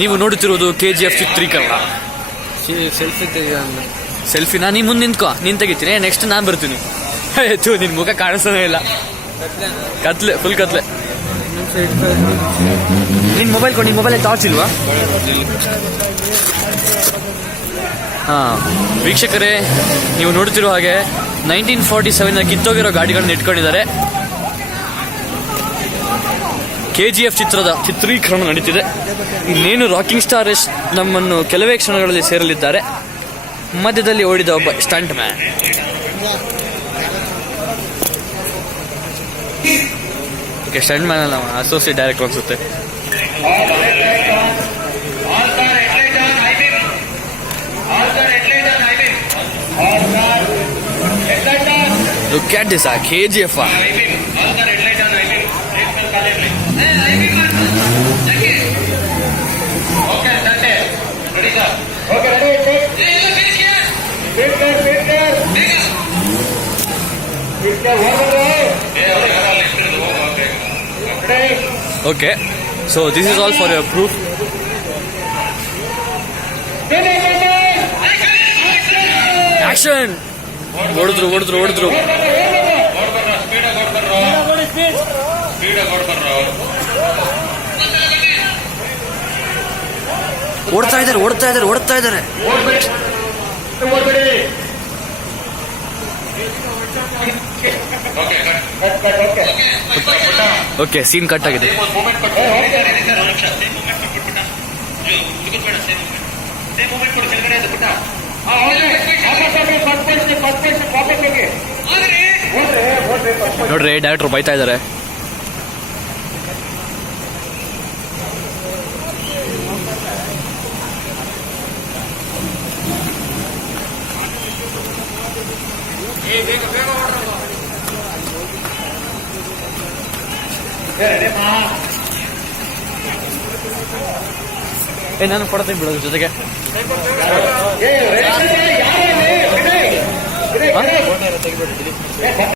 ನೀವು ನೋಡುತ್ತಿರುವುದು KGF ಚಿತ್ರೀಕರಣ. ಸೆಲ್ಫಿ ಸೆಲ್ಫಿನಾ? ನೀ ಮುಂದೆ ನಿಂತ್ಕೋ, ನೀನ್ ತೆಗಿತೀನಿ, ನೆಕ್ಸ್ಟ್ ನಾನ್ ಬರ್ತೀನಿ. ನಿನ್ ಮುಖ ಕಾಣಿಸ್ತಾನೆ ಇಲ್ಲ, ಕತ್ಲೆ, ಫುಲ್ ಕತ್ಲೆ. ನಿನ್ ಮೊಬೈಲ್ ಟಾರ್ಚ್ ಇಲ್ವಾ? ಹಾ ವೀಕ್ಷಕರೇ, ನೀವು ನೋಡ್ತಿರೋ ಹಾಗೆ 1947 ಕಿತ್ತೋಗಿರೋ ಗಾಡಿಗಳನ್ನ ಇಟ್ಕೊಂಡಿದ್ದಾರೆ. KGF ಚಿತ್ರದ ಚಿತ್ರೀಕರಣ ನಡೀತಿದೆ. ಇನ್ನೇನು ರಾಕಿಂಗ್ ಸ್ಟಾರ್ ನಮ್ಮನ್ನು ಕೆಲವೇ ಕ್ಷಣಗಳಲ್ಲಿ ಸೇರಲಿದ್ದಾರೆ. ಮಧ್ಯದಲ್ಲಿ ಓಡಿದ ಒಬ್ಬ ಸ್ಟಂಟ್ ಮ್ಯಾನ್. ಸ್ಟಂಟ್ ಮ್ಯಾನ್ ಅಲ್ಲ, ಅಸೋಸಿಯೇಟ್ ಡೈರೆಕ್ಟರ್ ಅನ್ಸುತ್ತೆ. Look at this, KGF. Okay, so this is all for your proof. Action! ಓಡಿದ್ರು. ಓಡ್ತಾ ಇದ್ದಾರೆ. ಓಕೆ, ಸೀನ್ ಕಟ್ ಆಗಿದೆ. ನೋಡ್ರಿ, ಡೈರೆಕ್ಟರ್ ಬೈತಾ ಇದ್ದಾರೆ. ನಾನು ಕೊಡ್ತೀನಿ ಬಿಡೋದ್ರ ಜೊತೆಗೆ.